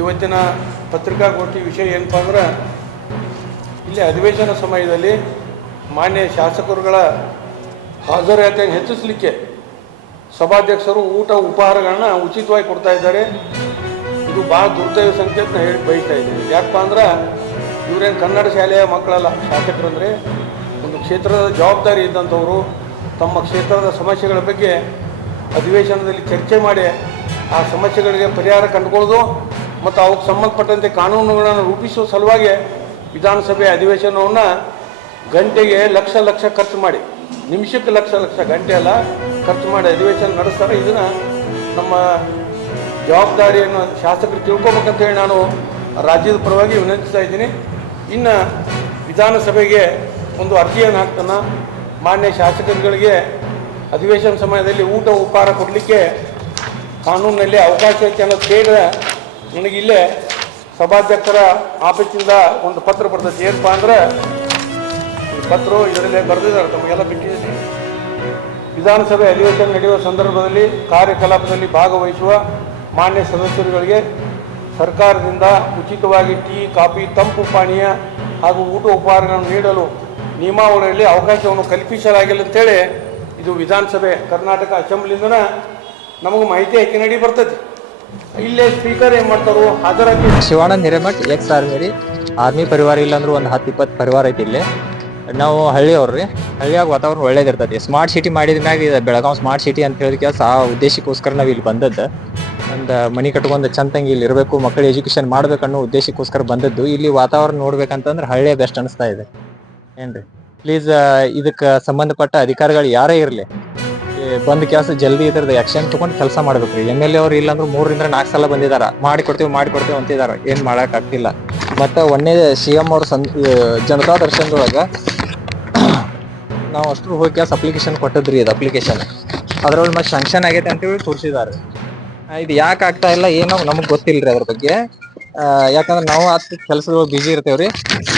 ಇವತ್ತಿನ ಪತ್ರಿಕಾಗೋಷ್ಠಿ ವಿಷಯ ಏನಪ್ಪ ಅಂದ್ರೆ, ಇಲ್ಲಿ ಅಧಿವೇಶನ ಸಮಯದಲ್ಲಿ ಮಾನ್ಯ ಶಾಸಕರುಗಳ ಹಾಜರಾತಿಯನ್ನು ಹೆಚ್ಚಿಸಲಿಕ್ಕೆ ಸಭಾಧ್ಯಕ್ಷರು ಊಟ ಉಪಹಾರಗಳನ್ನ ಉಚಿತವಾಗಿ ಕೊಡ್ತಾ ಇದ್ದಾರೆ. ಇದು ಭಾಳ ದುರ್ದೈವ ಸಂಕೇತನ ಹೇಳಿ ಬಯಸ್ತಾ ಇದ್ದೀನಿ. ಯಾಕಪ್ಪ ಅಂದ್ರೆ ಇವರೇನು ಕನ್ನಡ ಶಾಲೆಯ ಮಕ್ಕಳಲ್ಲ. ಶಾಸಕರಂದರೆ ಒಂದು ಕ್ಷೇತ್ರದ ಜವಾಬ್ದಾರಿ ಇದ್ದಂಥವರು ತಮ್ಮ ಕ್ಷೇತ್ರದ ಸಮಸ್ಯೆಗಳ ಬಗ್ಗೆ ಅಧಿವೇಶನದಲ್ಲಿ ಚರ್ಚೆ ಮಾಡಿ ಆ ಸಮಸ್ಯೆಗಳಿಗೆ ಪರಿಹಾರ ಕಂಡುಕೊಳ್ಳೋದು ಮತ್ತು ಅವಕ್ಕೆ ಸಂಬಂಧಪಟ್ಟಂತೆ ಕಾನೂನುಗಳನ್ನು ರೂಪಿಸುವ ಸಲುವಾಗಿ ವಿಧಾನಸಭೆ ಅಧಿವೇಶನವನ್ನು ಗಂಟೆಗೆ ಲಕ್ಷ ಖರ್ಚು ಮಾಡಿ, ನಿಮಿಷಕ್ಕೆ ಲಕ್ಷ ಗಂಟೆ ಅಲ್ಲ ಖರ್ಚು ಮಾಡಿ ಅಧಿವೇಶನ ನಡೆಸ್ತಾರೆ. ಇದನ್ನು ನಮ್ಮ ಜವಾಬ್ದಾರಿಯನ್ನು ಶಾಸಕರು ತಿಳ್ಕೊಬೇಕಂತೇಳಿ ನಾನು ರಾಜ್ಯದ ಪರವಾಗಿ ವಿನಂತಿಸ್ತಾ ಇದ್ದೀನಿ. ಇನ್ನು ವಿಧಾನಸಭೆಗೆ ಒಂದು ಅರ್ಜಿಯನ್ನು ಹಾಕ್ತಾನೆ, ಮಾನ್ಯ ಶಾಸಕರುಗಳಿಗೆ ಅಧಿವೇಶನ ಸಮಯದಲ್ಲಿ ಊಟ ಉಪಹಾರ ಕೊಡಲಿಕ್ಕೆ ಕಾನೂನಿನಲ್ಲಿ ಅವಕಾಶ ಐತೆ ಅನ್ನೋದು ಕೇಳಿದ್ರೆ ನನಗಿಲ್ಲೇ ಸಭಾಧ್ಯಕ್ಷರ ಆಫೀಸಿಂದ ಒಂದು ಪತ್ರ ಬರ್ತೈತಿ. ಏನಪ್ಪ ಅಂದ್ರೆ, ಈ ಪತ್ರ ಇದರಲ್ಲಿ ಬರೆದಿದ್ದಾರೆ, ತಮಗೆಲ್ಲ ಬಿಟ್ಟಿದ್ದೀನಿ. ವಿಧಾನಸಭೆ ಅಧಿವೇಶನ ನಡೆಯುವ ಸಂದರ್ಭದಲ್ಲಿ ಕಾರ್ಯಕಲಾಪದಲ್ಲಿ ಭಾಗವಹಿಸುವ ಮಾನ್ಯ ಸದಸ್ಯರುಗಳಿಗೆ ಸರ್ಕಾರದಿಂದ ಉಚಿತವಾಗಿ ಟೀ, ಕಾಫಿ, ತಂಪು ಪಾನೀಯ ಹಾಗೂ ಊಟ ಉಪಹಾರಗಳನ್ನು ನೀಡಲು ನಿಯಮಾವಳಿಯಲ್ಲಿ ಅವಕಾಶವನ್ನು ಕಲ್ಪಿಸಲಾಗಿಲ್ಲ ಅಂತೇಳಿ ಇದು ವಿಧಾನಸಭೆ ಕರ್ನಾಟಕ ಅಸೆಂಬ್ಲಿಂದ ನಮಗೆ ಮಾಹಿತಿ ಹಾಕಿ ನಡಿ ಬರ್ತೈತಿ. ಇಲ್ಲೇ ಸ್ಪೀಕರ್ ಏನು ಮಾಡ್ತಾರೋ ಹಾಜರಾಗಿ ಶಿವಾನಂದ್ ಹಿರೇಮಠ್ ಎಕ್ಸ್ ಆರ್ಮಿ ಪರಿವಾರ ಇಲ್ಲಾಂದ್ರೂ ಒಂದು 10-20 ಪರಿವಾರ ಐತಿ. ಇಲ್ಲಿ ನಾವು ಹಳ್ಳಿಯವ್ರಿ, ಹಳ್ಳಿಯಾಗ ವಾತಾವರಣ ಒಳ್ಳೇದಿರ್ತೈತಿ. ಸ್ಮಾರ್ಟ್ ಸಿಟಿ ಮಾಡಿದ ಮ್ಯಾಗ ಇದು ಬೆಳಗಾವ್ ಸ್ಮಾರ್ಟ್ ಸಿಟಿ ಅಂತ ಹೇಳಿದ ಕೆಲಸ ಆ ಉದ್ದೇಶಕ್ಕೋಸ್ಕರ ನಾವು ಇಲ್ಲಿ ಬಂದದ್ದು. ಒಂದು ಮನೆ ಕಟ್ಕೊಂಡು ಚಂದಂಗಿ ಇಲ್ಲಿ ಇರಬೇಕು, ಮಕ್ಕಳು ಎಜುಕೇಶನ್ ಮಾಡ್ಬೇಕನ್ನೋ ಉದ್ದೇಶಕ್ಕೋಸ್ಕರ ಬಂದದ್ದು. ಇಲ್ಲಿ ವಾತಾವರಣ ನೋಡ್ಬೇಕಂತಂದ್ರೆ ಹಳ್ಳಿಯ ಬೆಸ್ಟ್ ಅನಿಸ್ತಾ ಇದೆ ಏನ್ರಿ. ಪ್ಲೀಸ್ ಇದಕ್ಕೆ ಸಂಬಂಧಪಟ್ಟ ಅಧಿಕಾರಿಗಳು ಯಾರೇ ಇರಲಿ, ಬಂದ್ ಕೆಲಸ ಜಲ್ದಿ ಇದ್ರದ್ದು ಆಕ್ಷನ್ ತಗೊಂಡು ಕೆಲಸ ಮಾಡ್ಬೇಕ್ರಿ. MLA ಅವ್ರು ಇಲ್ಲಾಂದ್ರೆ 3-4 ಸಲ ಬಂದಿದಾರ, ಮಾಡಿಕೊಡ್ತೇವೆ ಅಂತಿದಾರ, ಏನ್ ಮಾಡಕ್ ಆಗ್ತಿಲ್ಲ. ಮತ್ತೆ ಒಂದೇ CM ಅವ್ರ ಜನತಾ ದರ್ಶನದೊಳಗ ನಾವು ಅಷ್ಟ್ರು ಹೋಗಿ ಕೆಲಸ ಅಪ್ಲಿಕೇಶನ್ ಕೊಟ್ಟದ್ರಿ. ಇದು ಅಪ್ಲಿಕೇಶನ್ ಅದ್ರೊಳಗೆ ಮತ್ತೆ ಸ್ಯಾಂಕ್ಷನ್ ಆಗೈತೆ ಅಂತೇಳಿ ತೋರಿಸಿದಾರೆ. ಇದು ಯಾಕೆ ಆಗ್ತಾ ಇಲ್ಲ ಏನೋ ನಮಗ್ ಗೊತ್ತಿಲ್ರಿ ಅದ್ರ ಬಗ್ಗೆ. ಯಾಕಂದ್ರೆ ನಾವು ಕೆಲಸದೊಳಗೆ ಬಿಜಿ ಇರ್ತೇವ್ರಿ.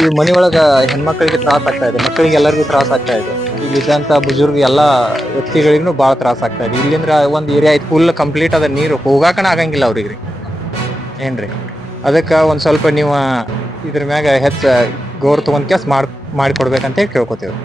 ಈ ಮನಿ ಒಳಗ ಹೆಣ್ಮಕ್ಳಿಗೆ ತ್ರಾಸ ಆಗ್ತಾ ಇದೆ, ಮಕ್ಕಳಿಗೆ ಎಲ್ಲರಿಗೂ ತ್ರಾಸ ಆಗ್ತಾ ಇದೆ. ಇಲ್ಲಿದ್ದಂತ ಬುಜುರ್ಗ ಎಲ್ಲಾ ವ್ಯಕ್ತಿಗಳಿಗೂ ಬಹಳ ತ್ರಾಸ ಆಗ್ತಾ ಇದೆ. ಇಲ್ಲಿಂದ್ರ ಒಂದ್ ಏರಿಯಾ ಐತಿ ಫುಲ್ ಕಂಪ್ಲೀಟ್ ಅದ, ನೀರು ಹೋಗಾಕನ ಆಗಂಗಿಲ್ಲ ಅವ್ರಿಗೆ ಏನ್ರಿ. ಅದಕ್ಕ ಒಂದ್ ಸ್ವಲ್ಪ ನೀವು ಇದ್ರ ಮ್ಯಾಗ ಹೆಚ್ಚ ಗೌರವ ತಗೊಂಡ್ ಕೆಲಸ ಮಾಡಿಕೊಡ್ಬೇಕಂತ ಕೇಳ್ಕೊತೇವ್ರಿ.